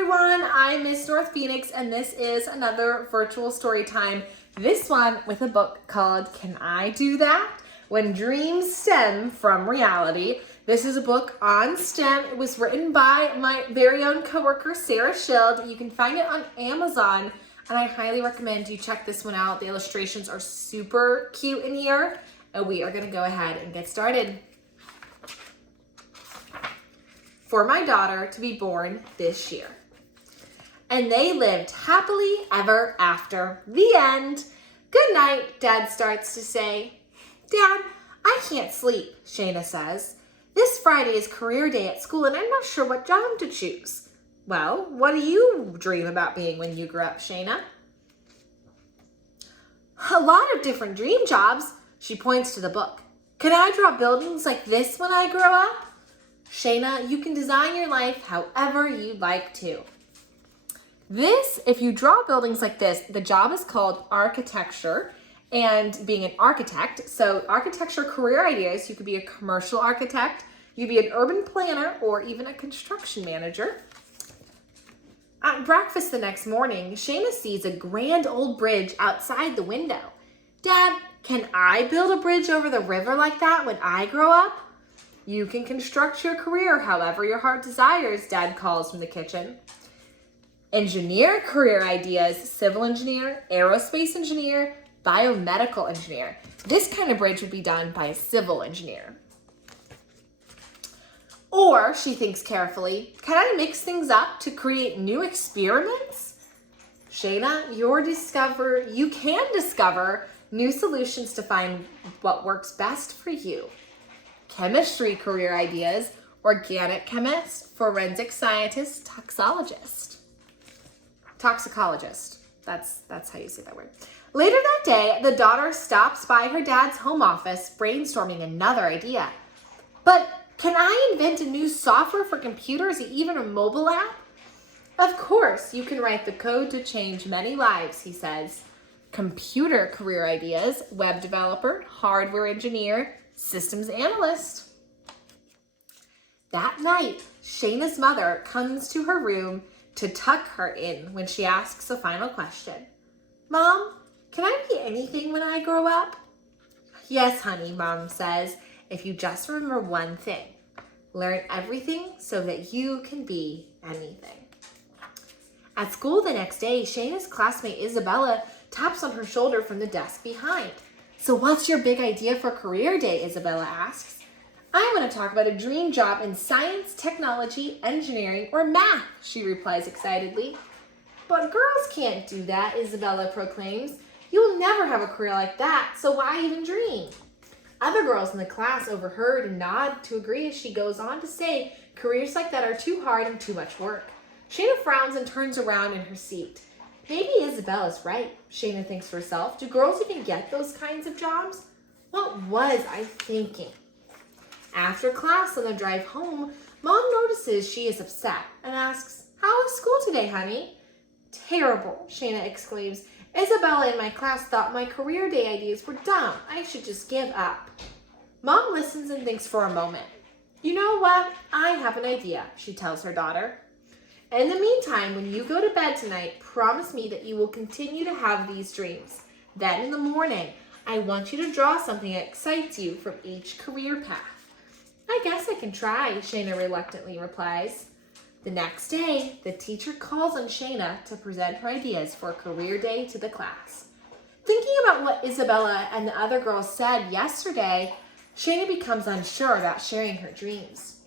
everyone, I'm Miss North Phoenix and this is another virtual story time. This one with a book called Can I Do That? When Dreams Stem from Reality. This is a book on STEM. It was written by my very own coworker, Sarah Schild. You can find it on Amazon and I highly recommend you check this one out. The illustrations are super cute in here and we are gonna go ahead and get started. For my daughter to be born this year. And they lived happily ever after. The end. Good night, Dad starts to say. Dad, I can't sleep, Shayna says. This Friday is career day at school and I'm not sure what job to choose. Well, what do you dream about being when you grow up, Shayna? A lot of different dream jobs, she points to the book. Can I draw buildings like this when I grow up? Shayna, you can design your life however you'd like to. If you draw buildings like this, the job is called architecture and being an architect. So architecture career ideas, you could be a commercial architect, you could be an urban planner, or even a construction manager. At breakfast the next morning, Shayna sees a grand old bridge outside the window. Dad, can I build a bridge over the river like that when I grow up? You can construct your career however your heart desires, Dad calls from the kitchen. Engineer career ideas, civil engineer, aerospace engineer, biomedical engineer. This kind of bridge would be done by a civil engineer. Or, she thinks carefully, can I mix things up to create new experiments? Shayna, you can discover new solutions to find what works best for you. Chemistry career ideas, organic chemist, forensic scientist, toxicologist. That's how you say that word. Later that day, the daughter stops by her dad's home office, brainstorming another idea. But can I invent a new software for computers, even a mobile app? Of course, you can write the code to change many lives, he says. Computer career ideas, web developer, hardware engineer, systems analyst. That night, Shayna's mother comes to her room to tuck her in when she asks a final question. Mom, can I be anything when I grow up? Yes, honey, Mom says, if you just remember one thing. Learn everything so that you can be anything. At school the next day, Shayna's classmate Isabella taps on her shoulder from the desk behind. So what's your big idea for career day, Isabella asks. I want to talk about a dream job in science, technology, engineering, or math, she replies excitedly. But girls can't do that, Isabella proclaims. You'll never have a career like that, so why even dream? Other girls in the class overheard and nod to agree as she goes on to say careers like that are too hard and too much work. Shayna frowns and turns around in her seat. Maybe Isabella's right, Shayna thinks to herself. Do girls even get those kinds of jobs? What was I thinking? After class on the drive home, Mom notices she is upset and asks, how was school today, honey? Terrible, Shayna exclaims. Isabella in my class thought my career day ideas were dumb. I should just give up. Mom listens and thinks for a moment. You know what? I have an idea, she tells her daughter. In the meantime, when you go to bed tonight, promise me that you will continue to have these dreams. Then in the morning, I want you to draw something that excites you from each career path. I guess I can try, Shayna reluctantly replies. The next day, the teacher calls on Shayna to present her ideas for career day to the class. Thinking about what Isabella and the other girls said yesterday, Shayna becomes unsure about sharing her dreams.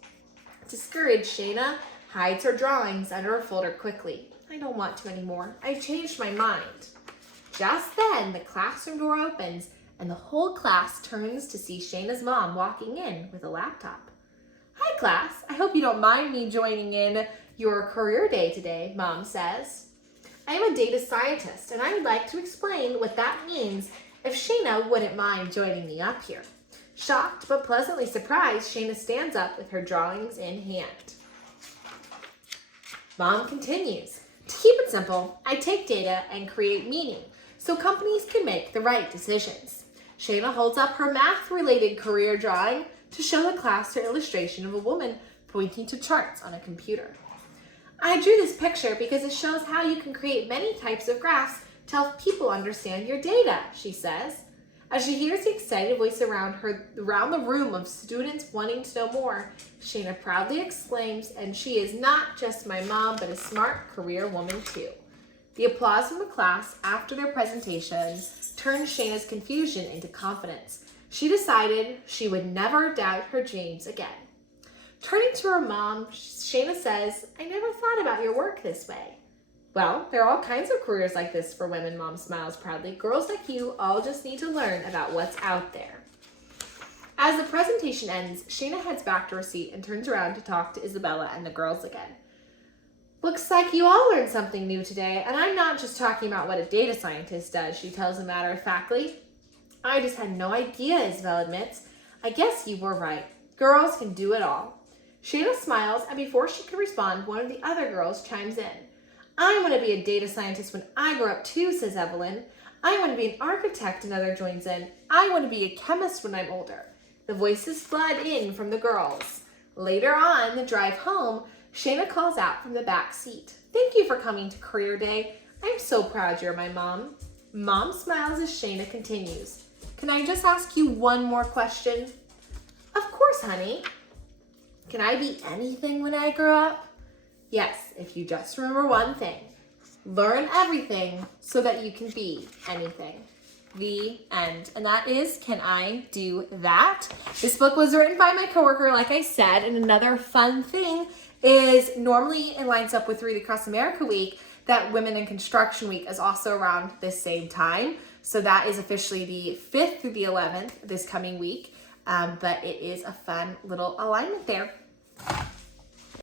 Discouraged, Shayna hides her drawings under a folder quickly. I don't want to anymore. I've changed my mind. Just then, the classroom door opens and the whole class turns to see Shayna's mom walking in with a laptop. Hi, class. I hope you don't mind me joining in your career day today, Mom says. I am a data scientist, and I would like to explain what that means if Shayna wouldn't mind joining me up here. Shocked but pleasantly surprised, Shayna stands up with her drawings in hand. Mom continues. To keep it simple, I take data and create meaning so companies can make the right decisions. Shayna holds up her math-related career drawing to show the class her illustration of a woman pointing to charts on a computer. I drew this picture because it shows how you can create many types of graphs to help people understand your data, she says. As she hears the excited voice around the room of students wanting to know more, Shayna proudly exclaims, and she is not just my mom, but a smart career woman too. The applause from the class after their presentations turned Shayna's confusion into confidence. She decided she would never doubt her dreams again. Turning to her mom, Shayna says, I never thought about your work this way. Well, there are all kinds of careers like this for women, Mom smiles proudly. Girls like you all just need to learn about what's out there. As the presentation ends, Shayna heads back to her seat and turns around to talk to Isabella and the girls again. Looks like you all learned something new today, and I'm not just talking about what a data scientist does, she tells them matter-of-factly. I just had no idea, Isabella admits. I guess you were right. Girls can do it all. Shayna smiles, and before she can respond, one of the other girls chimes in. I want to be a data scientist when I grow up too, says Evelyn. I want to be an architect, another joins in. I want to be a chemist when I'm older. The voices flood in from the girls. Later on the drive home, Shayna calls out from the back seat. Thank you for coming to Career Day. I'm so proud you're my mom. Mom smiles as Shayna continues. Can I just ask you one more question? Of course, honey. Can I be anything when I grow up? Yes, if you just remember one thing. Learn everything so that you can be anything. The end. And that is Can I Do That? This book was written by my coworker, like I said, and another fun thing is normally it lines up with Read Across America Week, that Women in Construction Week is also around this same time. So that is officially the 5th through the 11th this coming week. But it is a fun little alignment there.